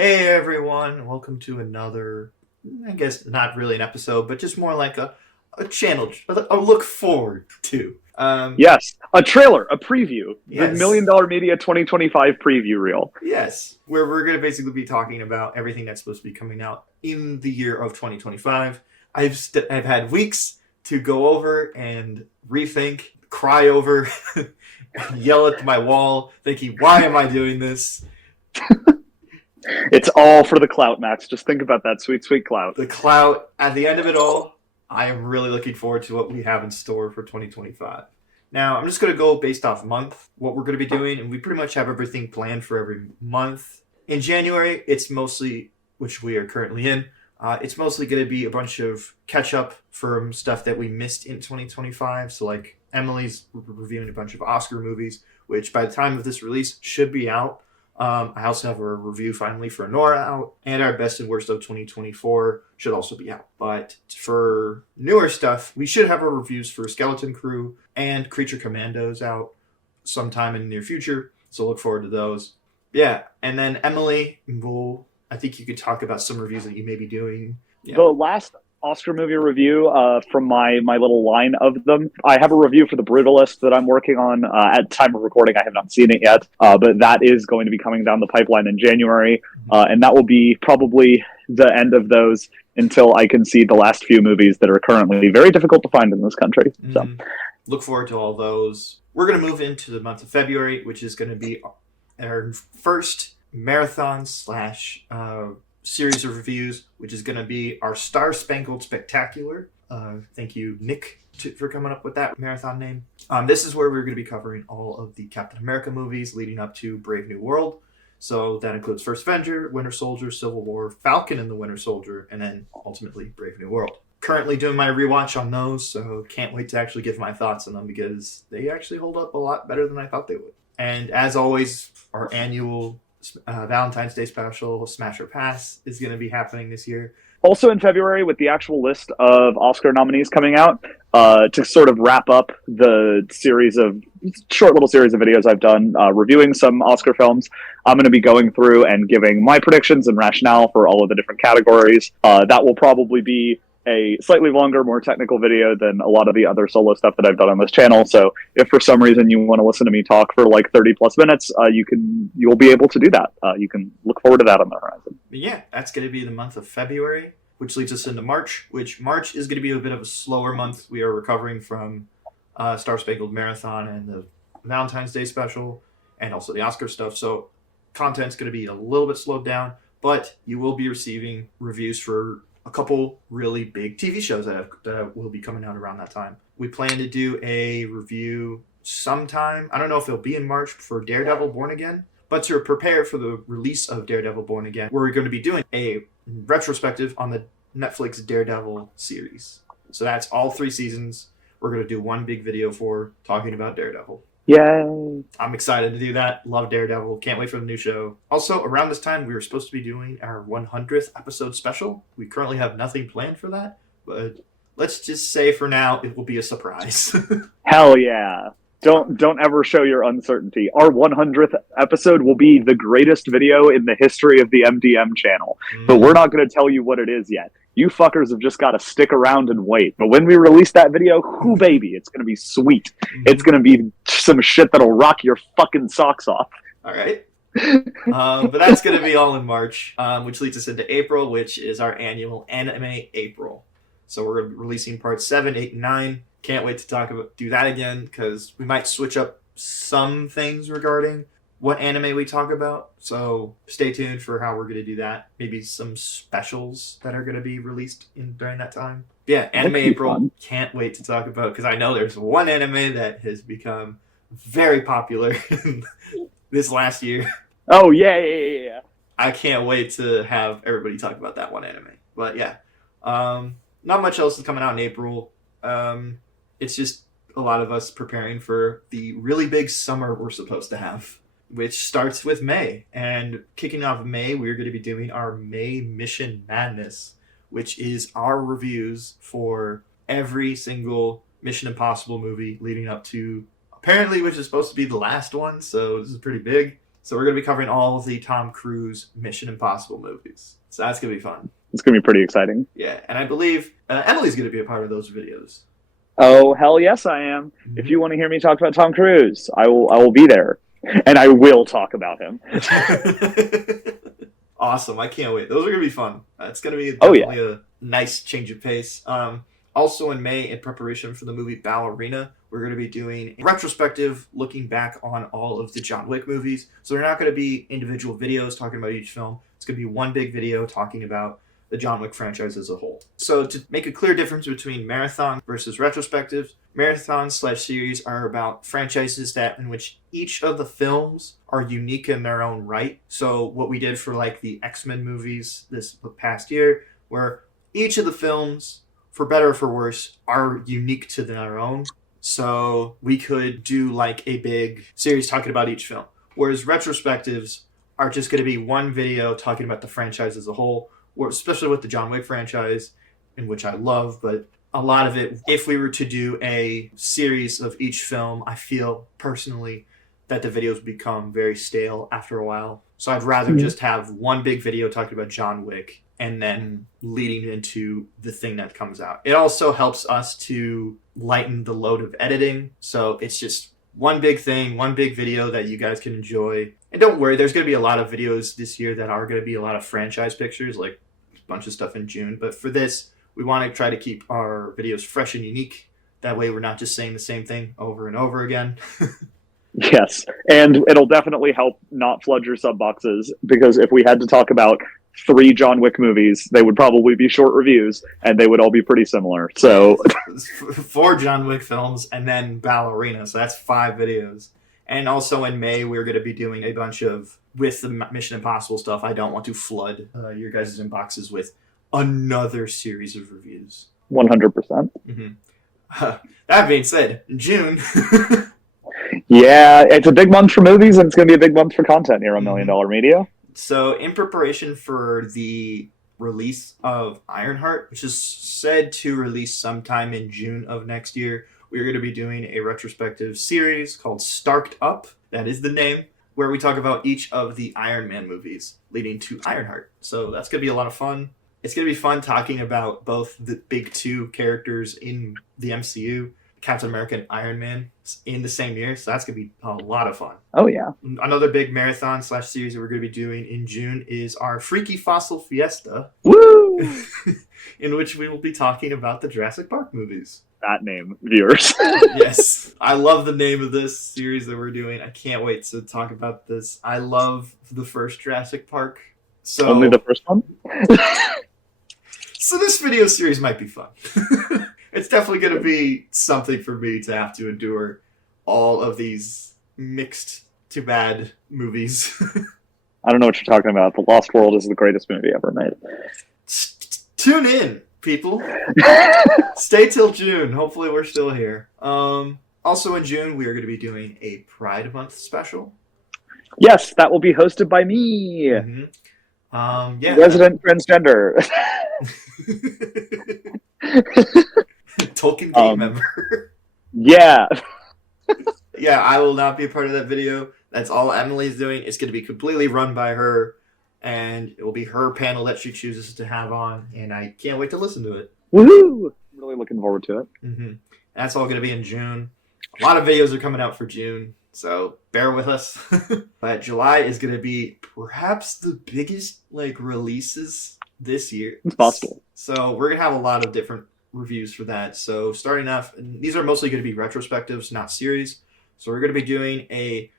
Hey everyone, welcome to another, I guess not really an episode, but just more like a channel, a look forward to. Yes, a trailer, a preview, the Million Yes, Dollar Media 2025 preview reel. yes, where we're going to basically be talking about everything that's supposed to be coming out in the year of 2025. I've had weeks to go over and rethink, cry over, yell at my wall, thinking, why am I doing this? It's all for the clout, Max. Just think about that sweet, sweet clout. The clout at the end of it all, I am really looking forward to what we have in store for 2025. Now, I'm just going to go based off month, what we're going to be doing, and we pretty much have everything planned for every month. In January, it's mostly, which we are currently in, it's mostly going to be a bunch of catch up from stuff that we missed in 2025. So, like, Emily's reviewing a bunch of Oscar movies, which by the time of this release should be out. I also have a review finally for Nora out, and our best and worst of 2024 should also be out. But for newer stuff, we should have our reviews for Skeleton Crew and Creature Commandos out sometime in the near future. So look forward to those. Yeah, and then Emily, I think you could talk about some reviews that you may be doing. Yeah. The last Oscar movie review from my little line of them, I have a review for The Brutalist that I'm working on. At time of recording, I have not seen it yet, but that is going to be coming down the pipeline in January, and that will be probably the end of those until I can see the last few movies that are currently very difficult to find in this country. So, look forward to all those. We're going to move into the month of February, which is going to be our first marathon slash series of reviews, which is going to be our Star Spangled Spectacular. Thank you, Nick, for coming up with that marathon name. This is where we're going to be covering all of the Captain America movies leading up to Brave New World. So that includes First Avenger, Winter Soldier, Civil War, Falcon and the Winter Soldier, and then ultimately Brave New World. Currently doing my rewatch on those, so can't wait to actually give my thoughts on them because they actually hold up a lot better than I thought they would. And as always, our annual Valentine's Day special, Smash or Pass, is going to be happening this year. Also in February, with the actual list of Oscar nominees coming out, to sort of wrap up the short little series of videos I've done reviewing some Oscar films, I'm going to be going through and giving my predictions and rationale for all of the different categories. That will probably be a slightly longer, more technical video than a lot of the other solo stuff that I've done on this channel. So if for some reason you want to listen to me talk for like 30 plus minutes, you'll be able to do that. You can look forward to that on the horizon. Yeah, that's going to be the month of February, which leads us into March, which March is going to be a bit of a slower month. We are recovering from Star Spangled Marathon and the Valentine's Day special and also the Oscar stuff. So content's going to be a little bit slowed down, but you will be receiving reviews for a couple really big TV shows that will be coming out around that time. We plan to do a review sometime. I don't know if it'll be in March for Daredevil Born Again, but to prepare for the release of Daredevil Born Again, we're going to be doing a retrospective on the Netflix Daredevil series. So that's all 3 seasons. We're going to do one big video for talking about Daredevil. Yay! I'm excited to do that. Love Daredevil. Can't wait for the new show. Also, around this time, we were supposed to be doing our 100th episode special. We currently have nothing planned for that, but let's just say for now, it will be a surprise. Hell yeah. Don't ever show your uncertainty. Our 100th episode will be the greatest video in the history of the MDM channel, but we're not going to tell you what it is yet. You fuckers have just got to stick around and wait. But when we release that video, whoo baby, it's going to be sweet. It's going to be some shit that'll rock your fucking socks off. All right. But that's going to be all in March, which leads us into April, which is our annual Anime April. So we're releasing parts 7, 8, and 9. Can't wait to do that again because we might switch up some things regarding what anime we talk about. So stay tuned for how we're going to do that. Maybe some specials that are going to be released during that time. Yeah, Anime April. Fun. Can't wait to talk about because I know there's one anime that has become very popular this last year. Oh, yeah. I can't wait to have everybody talk about that one anime. But yeah, not much else is coming out in April. It's just a lot of us preparing for the really big summer we're supposed to have, which starts with May. And kicking off May, we're going to be doing our May Mission Madness, which is our reviews for every single Mission Impossible movie leading up to, apparently, which is supposed to be the last one. So this is pretty big. So we're going to be covering all of the Tom Cruise Mission Impossible movies. So that's going to be fun. It's going to be pretty exciting. Yeah, and I believe Emily's going to be a part of those videos. Oh, hell yes, I am. Mhm. If you want to hear me talk about Tom Cruise, I will be there. And I will talk about him. Awesome. I can't wait. Those are going to be fun. It's going to be definitely a nice change of pace. Also in May, in preparation for the movie Ballerina, we're going to be doing a retrospective looking back on all of the John Wick movies. So they're not going to be individual videos talking about each film. It's going to be one big video talking about the John Wick franchise as a whole. So to make a clear difference between marathon versus retrospectives, marathon/series are about franchises in which each of the films are unique in their own right. So what we did for like the X-Men movies this past year, where each of the films, for better or for worse, are unique to their own. So we could do like a big series talking about each film. Whereas retrospectives are just going to be one video talking about the franchise as a whole, or especially with the John Wick franchise, in which I love, but a lot of it, if we were to do a series of each film, I feel personally that the videos become very stale after a while. So I'd rather just have one big video talking about John Wick and then leading into the thing that comes out. It also helps us to lighten the load of editing. So it's just one big thing, one big video that you guys can enjoy. And don't worry, there's going to be a lot of videos this year that are going to be a lot of franchise pictures, like a bunch of stuff in June. But for this, we want to try to keep our videos fresh and unique. That way we're not just saying the same thing over and over again. Yes, and it'll definitely help not flood your sub boxes, because if we had to talk about 3 John Wick movies, they would probably be short reviews, and they would all be pretty similar. So 4 John Wick films, and then Ballerina, so that's 5 videos. And also in May, we're going to be doing a bunch of, with the Mission Impossible stuff, I don't want to flood your guys' inboxes with another series of reviews. 100%. Mm-hmm. That being said, in June... Yeah, it's a big month for movies, and it's going to be a big month for content here on $1 Million Media. So in preparation for the release of Ironheart, which is said to release sometime in June of next year, we're going to be doing a retrospective series called Starked Up. That is the name, where we talk about each of the Iron Man movies leading to Ironheart. So that's going to be a lot of fun. It's going to be fun talking about both the big 2 characters in the MCU, Captain America and Iron Man, in the same year. So that's going to be a lot of fun. Oh, yeah. Another big marathon/series that we're going to be doing in June is our Freaky Fossil Fiesta. Woo! In which we will be talking about the Jurassic Park movies. That name, viewers. Yes. I love the name of this series that we're doing. I can't wait to talk about this. I love the first Jurassic Park. So Only the first one? So this video series might be fun. It's definitely going to be something for me to have to endure all of these mixed to bad movies. I don't know what you're talking about. The Lost World is the greatest movie ever made. Tune in, people. Stay till June. Hopefully we're still here. Also in June, we are going to be doing a Pride Month special. Yes, that will be hosted by me. Mm-hmm. Yeah. Resident transgender. Tolkien game member. Yeah. Yeah, I will not be a part of that video. That's all Emily's doing. It's going to be completely run by her, and it will be her panel that she chooses to have on, and I can't wait to listen to it. Woohoo! I'm really looking forward to it. Mm-hmm. That's all going to be in June. A lot of videos are coming out for June, so bear with us. But July is going to be perhaps the biggest releases this year. It's possible. So we're going to have a lot of different reviews for that. So starting off, these are mostly going to be retrospectives, not series. So we're going to be doing a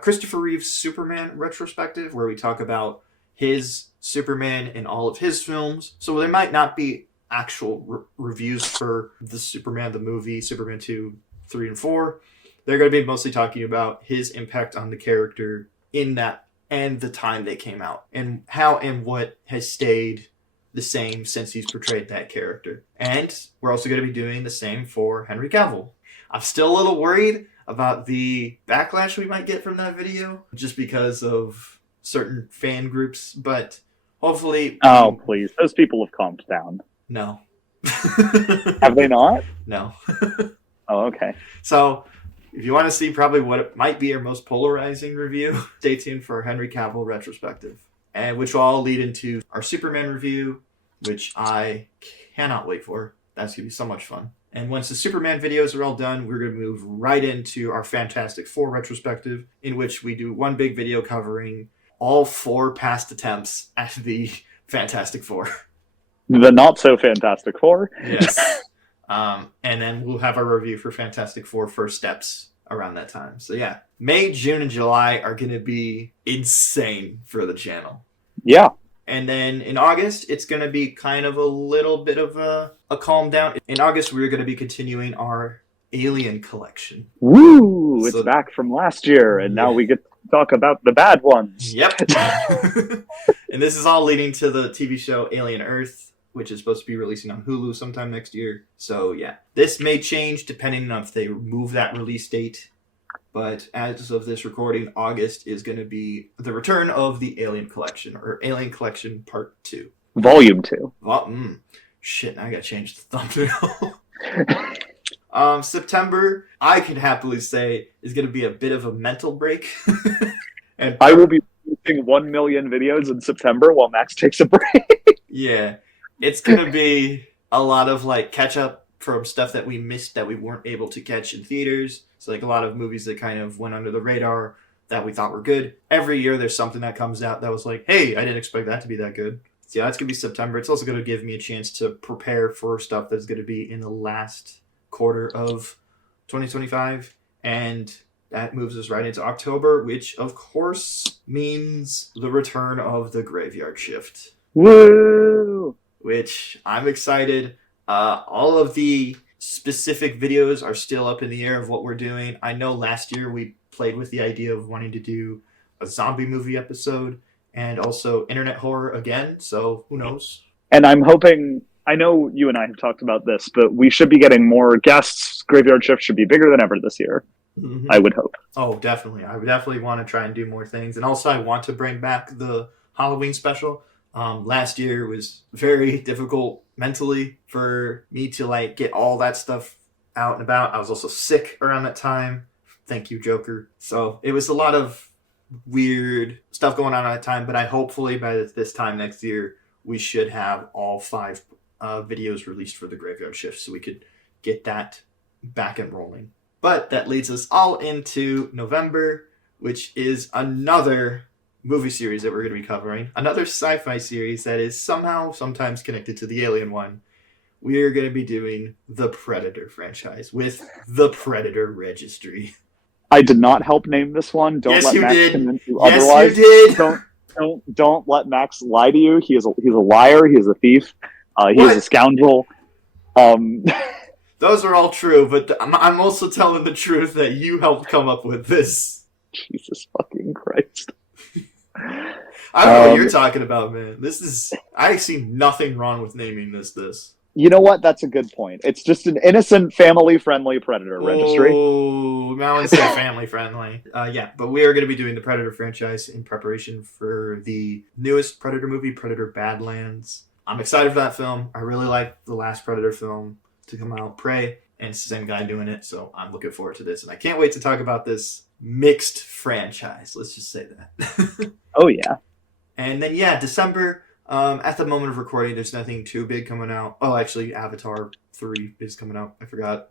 Christopher Reeve's Superman retrospective, where we talk about his Superman in all of his films. So there might not be actual reviews for the Superman, the movie, Superman 2, 3, and 4. They're going to be mostly talking about his impact on the character in that and the time they came out, and how and what has stayed the same since he's portrayed that character. And we're also going to be doing the same for Henry Cavill. I'm still a little worried about the backlash we might get from that video, just because of certain fan groups, but hopefully... Oh, please. Those people have calmed down. No. Have they not? No. Oh, okay. So, if you want to see probably what it might be our most polarizing review, stay tuned for our Henry Cavill retrospective, and which will all lead into our Superman review, which I cannot wait for. That's going to be so much fun. And once the Superman videos are all done, we're going to move right into our Fantastic Four retrospective, in which we do one big video covering all 4 past attempts at the Fantastic Four. The not so Fantastic Four. Yes. And then we'll have our review for Fantastic Four First Steps around that time. So yeah, May, June, and July are going to be insane for the channel. Yeah. And then in August, it's going to be kind of a little bit of a calm down. In August, we're going to be continuing our Alien collection. Woo! It's back from last year, and now we get to talk about the bad ones. Yep. And this is all leading to the TV show Alien Earth, which is supposed to be releasing on Hulu sometime next year. So yeah, this may change depending on if they move that release date. But as of this recording, August is going to be the return of the Alien Collection, or Alien Collection Part 2. Volume 2. Well, shit, now I got to change the thumbnail. September, I can happily say, is going to be a bit of a mental break. And I will be releasing 1 million videos in September while Max takes a break. Yeah, it's going to be a lot of like catch up from stuff that we missed that we weren't able to catch in theaters. So like a lot of movies that kind of went under the radar that we thought were good. Every year there's something that comes out that was like, hey, I didn't expect that to be that good. So yeah, that's going to be September. It's also going to give me a chance to prepare for stuff that's going to be in the last quarter of 2025. And that moves us right into October, which of course means the return of the Graveyard Shift. Woo! Which I'm excited. All of the specific videos are still up in the air of what we're doing. I know last year we played with the idea of wanting to do a zombie movie episode and also internet horror again, so who knows? And I'm hoping, I know you and I have talked about this, but we should be getting more guests. Graveyard Shift should be bigger than ever this year. Mm-hmm. I would hope. Oh, definitely. I would definitely want to try and do more things. And also I want to bring back the Halloween special. Last year was very difficult mentally for me to like get all that stuff out and about. I was also sick around that time. Thank you, Joker. So it was a lot of weird stuff going on at that time, but I hopefully by this time next year, we should have all 5 videos released for the Graveyard Shift so we could get that back and rolling. But that leads us all into November, which is another movie series that we're going to be covering. Another sci-fi series that is somehow sometimes connected to the Alien one. We are going to be doing the Predator franchise with the Predator Registry. I did not help name this one. Don't let Max convince you otherwise. Yes, you did. Don't let Max lie to you. He's a liar. He is a thief. He is a scoundrel. Those are all true, but I'm also telling the truth that you helped come up with this. Jesus fucking Christ. I don't know what you're talking about, man. I see nothing wrong with naming this. You know what? That's a good point. It's just an innocent, family-friendly Predator registry. Oh, now I say family-friendly. Yeah, but we are going to be doing the Predator franchise in preparation for the newest Predator movie, Predator Badlands. I'm excited for that film. I really like the last Predator film to come out, Prey, and it's the same guy doing it, so I'm looking forward to this. And I can't wait to talk about this mixed franchise. Let's just say that. Oh, yeah. And then, yeah, December, at the moment of recording, there's nothing too big coming out. Oh, actually, Avatar 3 is coming out. I forgot.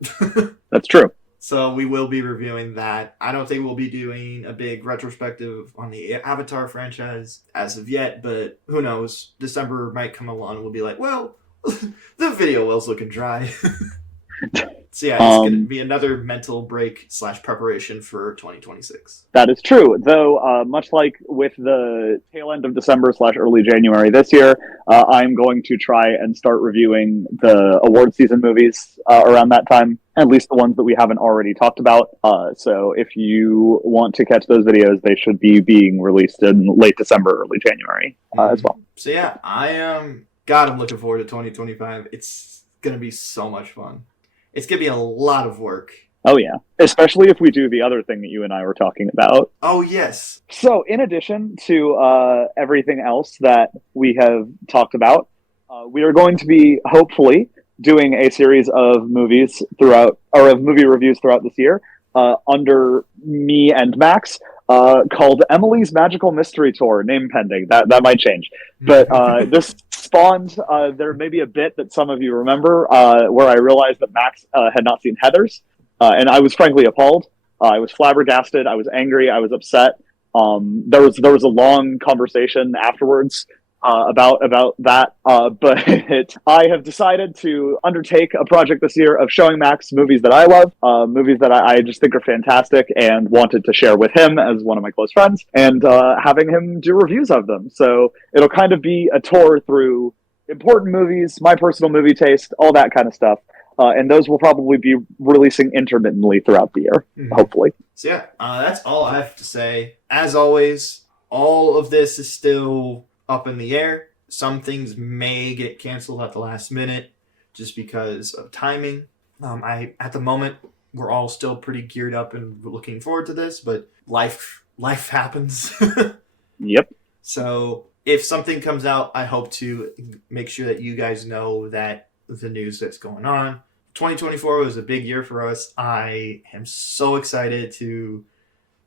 That's true. So we will be reviewing that. I don't think we'll be doing a big retrospective on the Avatar franchise as of yet, but who knows? December might come along and we'll be like, well, the video well's looking dry. So yeah, it's going to be another mental break / preparation for 2026. That is true. Though, much like with the tail end of December / early January this year, I'm going to try and start reviewing the award season movies around that time, at least the ones that we haven't already talked about. So if you want to catch those videos, they should be being released in late December, early January as well. So yeah, I'm looking forward to 2025. It's going to be so much fun. It's going to be a lot of work. Oh, yeah. Especially if we do the other thing that you and I were talking about. Oh, yes. So, in addition to everything else that we have talked about, we are going to be, hopefully, doing a series of movies movie reviews throughout this year. under me and Max called Emily's Magical Mystery Tour, name pending. That might change. But this spawned, there may be a bit that some of you remember where I realized that Max had not seen Heathers. And I was frankly appalled. I was flabbergasted. I was angry. I was upset. There was a long conversation afterwards about that. But I have decided to undertake a project this year of showing Max movies that I love, movies that I just think are fantastic, and wanted to share with him as one of my close friends, and having him do reviews of them. So it'll kind of be a tour through important movies, my personal movie taste, all that kind of stuff. And those will probably be releasing intermittently throughout the year, hopefully. So yeah, that's all I have to say. As always, all of this is still up in the air. Some things may get canceled at the last minute just because of timing. At the moment, we're all still pretty geared up and looking forward to this, but life happens. Yep. So if something comes out, I hope to make sure that you guys know that the news that's going on. 2024 was a big year for us. I am so excited to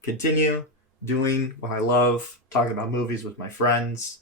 continue doing what I love, talking about movies with my friends.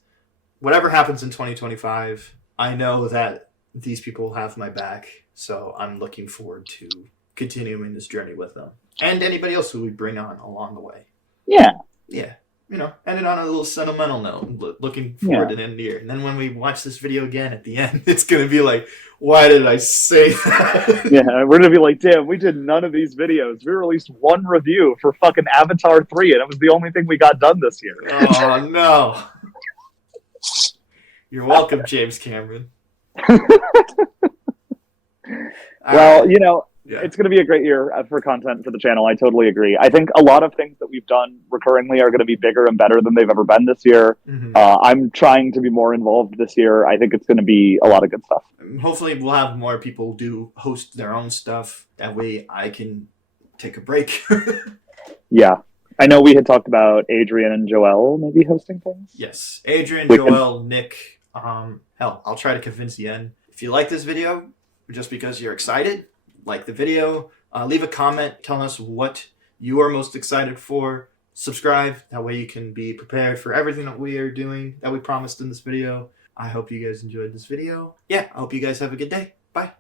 Whatever happens in 2025, I know that these people have my back, so I'm looking forward to continuing this journey with them. And anybody else who we bring on along the way. Yeah. Yeah. You know, ended on a little sentimental note, looking forward to the end of the year. And then when we watch this video again at the end, it's going to be like, why did I say that? Yeah, we're going to be like, damn, we did none of these videos. We released one review for fucking Avatar 3, and it was the only thing we got done this year. Oh, no. You're welcome, James Cameron. Well, you know, it's going to be a great year for content for the channel. I totally agree. I think a lot of things that we've done recurringly are going to be bigger and better than they've ever been this year. I'm trying to be more involved this year. I think it's going to be a lot of good stuff. Hopefully we'll have more people do host their own stuff. That way I can take a break. Yeah. I know we had talked about Adrian and Joel maybe hosting things. Yes. Adrian, Joel, Nick. Hell, I'll try to convince Yen. If you like this video, just because you're excited, like the video, leave a comment telling us what you are most excited for. Subscribe, that way you can be prepared for everything that we are doing, that we promised in this video. I hope you guys enjoyed this video. Yeah, I hope you guys have a good day. Bye.